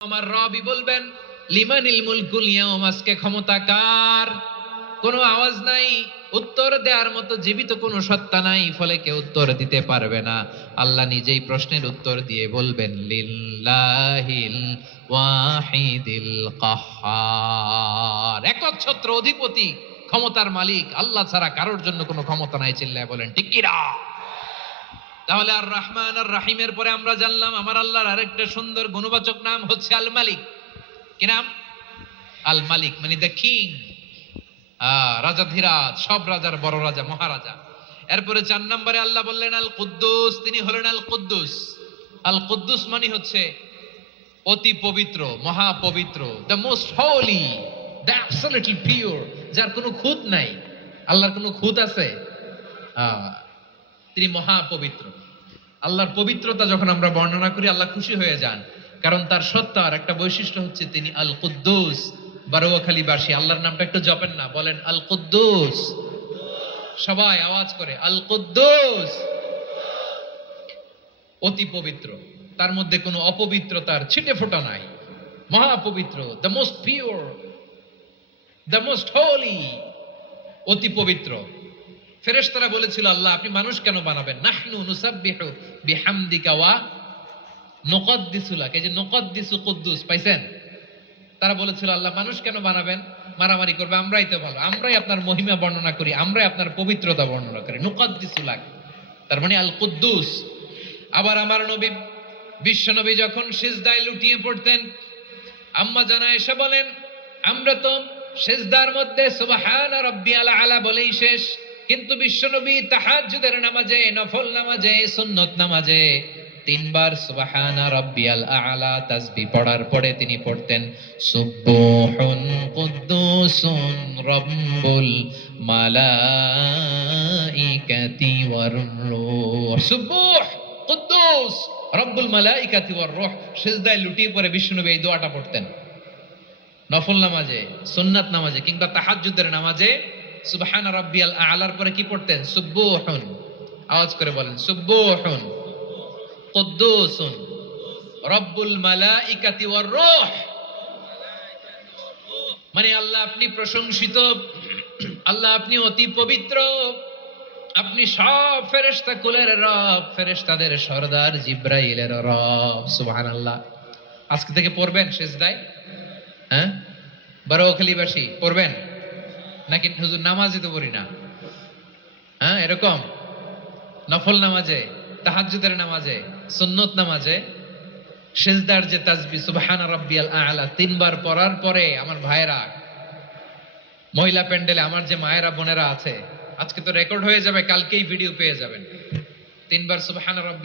আমার রবি বলবেন লিমানিল মুলকুল ইয়াউম, আজকে ক্ষমতা কার? কোনো আওয়াজ নাই, উত্তর দেওয়ার মতো জীবিত কোনো সত্তা নাই, ফলে কেউ উত্তর দিতে পারবে না। আল্লাহ নিজেই প্রশ্নের উত্তর দিয়ে বলবেন লিল্লাহিল ওয়াহিদিল কাহ্হার, একচ্ছত্র অধিপতি ক্ষমতার মালিক আল্লাহ ছাড়া কারোর জন্য কোনো ক্ষমতা নাই। চিল্লায় বলেন ঠিক কিনা? তাহলে আর রহমান আর রাহিমের পরে আমরা জানলাম আমার আল্লাহর আরেকটা সুন্দর গুণবাচক নাম হচ্ছে আল মালিক। কি নাম? আল মালিক, মানে দ্য কিং, রাজাধিরাজ, সব রাজার বড় রাজা, মহারাজা। এরপরে 4 নম্বরে আল্লাহ বললেন আল কুদ্দুস, তিনি হলেন আল কুদ্দুস। আল কুদ্দুস মানে হচ্ছে অতি পবিত্র, মহাপবিত্র, the most holy, the absolutely pure, যার কোনো খুঁত নাই। আল্লাহর কোনো খুঁত আছে? তিনি মহাপবিত্র। আল্লাহর পবিত্রতা যখন আমরা বর্ণনা করি আল্লাহ খুশি হয়ে যান, কারণ তার সত্তার একটা বৈশিষ্ট্য হচ্ছে তিনি আল কুদ্দুস। বারোয়াখালীবাসী আল্লাহর নামটা একটু জপেন না, বলেন আল কুদ্দুস, সবাই আওয়াজ করে আল কুদ্দুস। অতি পবিত্র, তার মধ্যে কোনো অপবিত্রতার ছিটে ফোঁটা নাই, মহাপবিত্র, the most pure, the most holy, অতি পবিত্র। ফেরেশতারা বলেছিল আল্লাহ আপনি মানুষ কেন বানাবেন? নাহনু নুসাব্বিহু বিহামদিকা ওয়া নুকদ্দিসু লাক, এই যে নুকদ্দিসু কুদ্দুস পাইছেন? তারা বলেছিল আল্লাহ মানুষ কেন বানাবেন, মারামারি করবে, আমরাই তো ভালো, আমরাই আপনার মহিমা বর্ণনা করি, আমরাই আপনার পবিত্রতা বর্ণনা করি। নুকদ্দিসু লাক, তার মানে আল কুদ্দুস। আবার আমার নবী, বিশ্ব নবী যখন সিজদায় লুটিয়ে পড়তেন, আম্মা জানা এসে বলেন আমরা তো সিজদার মধ্যে সুবহান রাব্বিয়াল আলা বলেই শেষ, কিন্তু বিশ্বনবী তাহাজ্জুদের নামাজে, নফল নামাজে, সুন্নত নামাজে 3 বার সুবহানা রাব্বিয়াল আলা তাসবিহ পড়ার পরে তিনি পড়তেন সুবহুন কুদ্দুসুন রাব্বুল মালাইকাতি ওয়ার রূহ। সুবহ কুদ্দুস রব্বুল মালাইকাতি ওয়ার রূহ। সিজদায় লুটিয়ে পড়ে বিশ্বনবী এই দোয়াটা পড়তেন। নফল নামাজে, সুন্নাত নামাজে কিংবা তাহাজ্জুদের নামাজে সুবহানা রাব্বিয়াল আলার পরে কি পড়তেন? সুবহুন, আওয়াজ করে বলেন সুবহুন কুদ্দুসুন রব্বুল মালাইকাতি ওয়ার রূহ। মানে আল্লাহ আপনি প্রশংসিত, আল্লাহ আপনি অতি পবিত্র, আপনি সব ফেরেশতা কুলের রব, ফেরেশতাদের সরদার জিবরাইলের রব। সুবহানাল্লাহ। আজকে থেকে পড়বেন সিজদায়? হ্যাঁ, বারোয়াখালীবাসী পড়বেন নাকি? হুজুর নামাজে তো পড়ি না। হ্যাঁ, এরকম নফল নামাজে, তাহাজ্জুদের নামাজে, সুন্নত নামাজে সিজদার যে তাসবিহ সুবহান রাব্বিয়াল আলা 3 বার পড়ার পরে আমার ভাইরা, মহিলা প্যান্ডেলে আমার যে মায়েরা বোনেরা আছে, আজকে তো রেকর্ড হয়ে যাবে, কালকেই ভিডিও পেয়ে যাবেন। 3 বার সুবহান রাব্বিয়াল